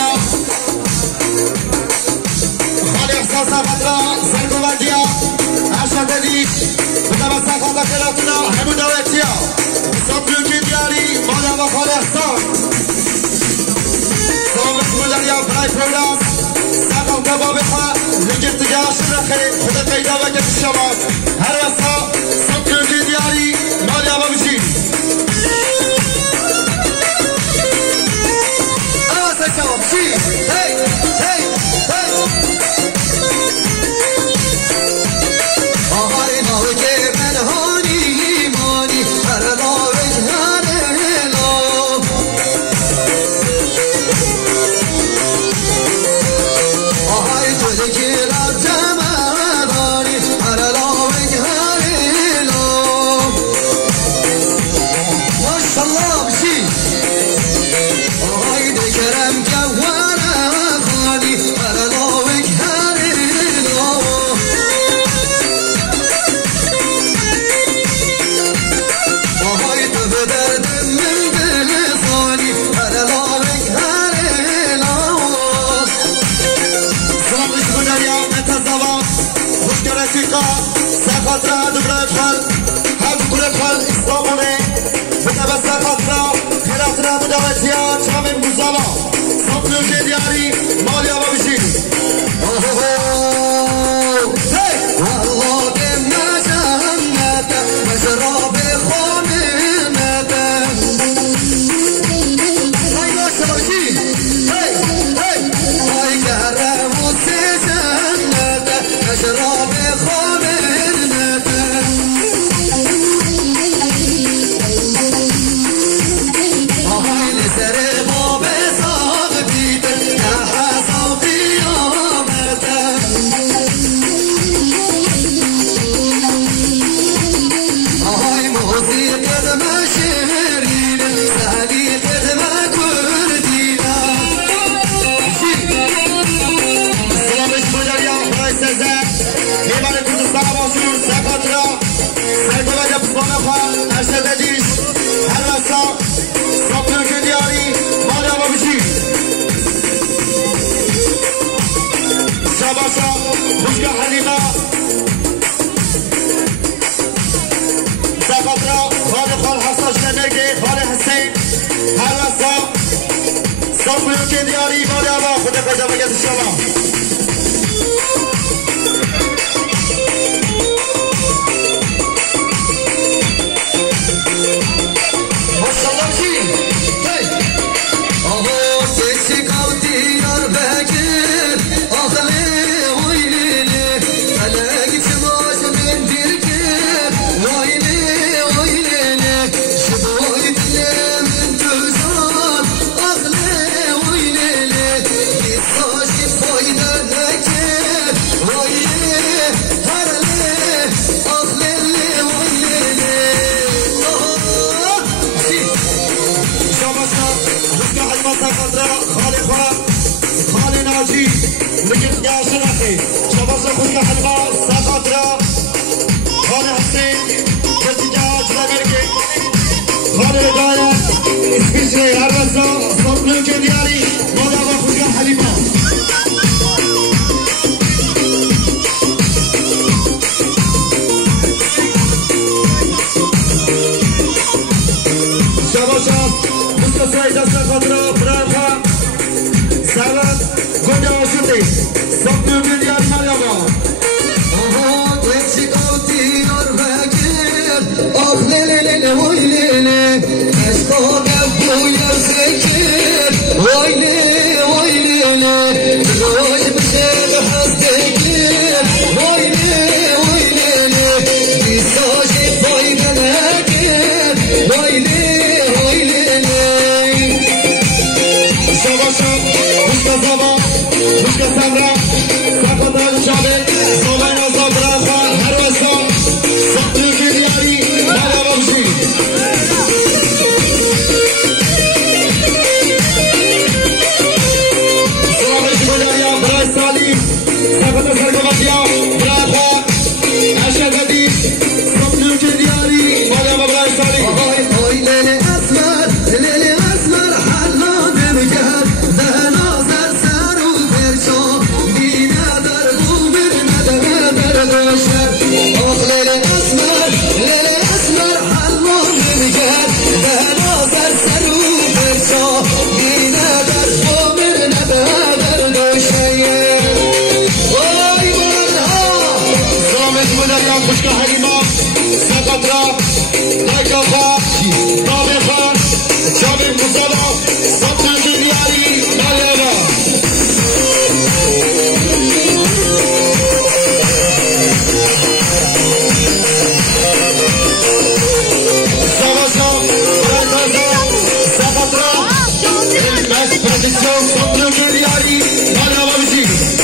سرگوندیا خالی احساس خطرا سرگوندیا عشق دی بتبسم خدا خیراتنا همون دوتیا صبر کی دیاری مالا و خالی احساس سلام سرگوندیا برای پروگرام سلام کباب خوا لگت دیگه شده خیلی خدا پیدا بگه شما هر وسا صبر کی دیاری مالا و بشی Hey, hey, hey. آهای ناوک منهانی مانی هر ناوک هر لام آهای تلکی رفتم داری هر ناوک هر لام ماشالله بشی آهای دکرم سخطرا دبرای خال هر دبرای خال استامونه بنابه سخطرا خیراتنا مدوتیا چامن بزالا صبر که دیاری مالی آبا بشید والله دمنا جنت مجراب خونمت های باشا باشید هی هی های گرم و سی جنت مجراب خوشگاه حلیمه سفدرا خال حساش نمگه خال حسین هر وسا صبر که دیاری مالی آبا خدا پیدا بگید شما ماشالله کی آها کسی کاوتی یار بگیر آخلی خالی ناجی لگت گاش رخی شباز خوشگاه حلقا سخاطرا خالی حسین کسی گاش لگرگی خالی هدایت اسکیشی هر وزا صبر که دیاری مالا و خوشگاه حلیمه شباشاست مستسای دست خاطرا برای سلام گنده آشوده صبر که دیار مالا آها کسی کاوتی نار بگیر آخ لیلی لیلی وای لیلی اشتاقم بویر سکر وای لیلی وای لیلی روش بشه بحث دکر وای لیلی وای لیلی بیساشی فایده نکر وای لیلی وای لیلی شباشم مشکا سمرا سخطان شابه صوبه نازا برافا هر وسا صبر که دیاری مالا باشی سلامش بجاریا برای سالی سخط سرگواتیا برافا عشق دی صبر که دیاری مالا برای سالی آی لیل اسمر حلا بمجهد زهنازه خوشگاه حلیما سقطرا دایکافا رابخان جاوید مصطفی سلطان جلیالی مالیابا سواسا برکازا سقطرا المس پرودکسیون سلطان جلیالی مالیابا بیشی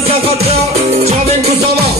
بس خاطر جاوین گوزاما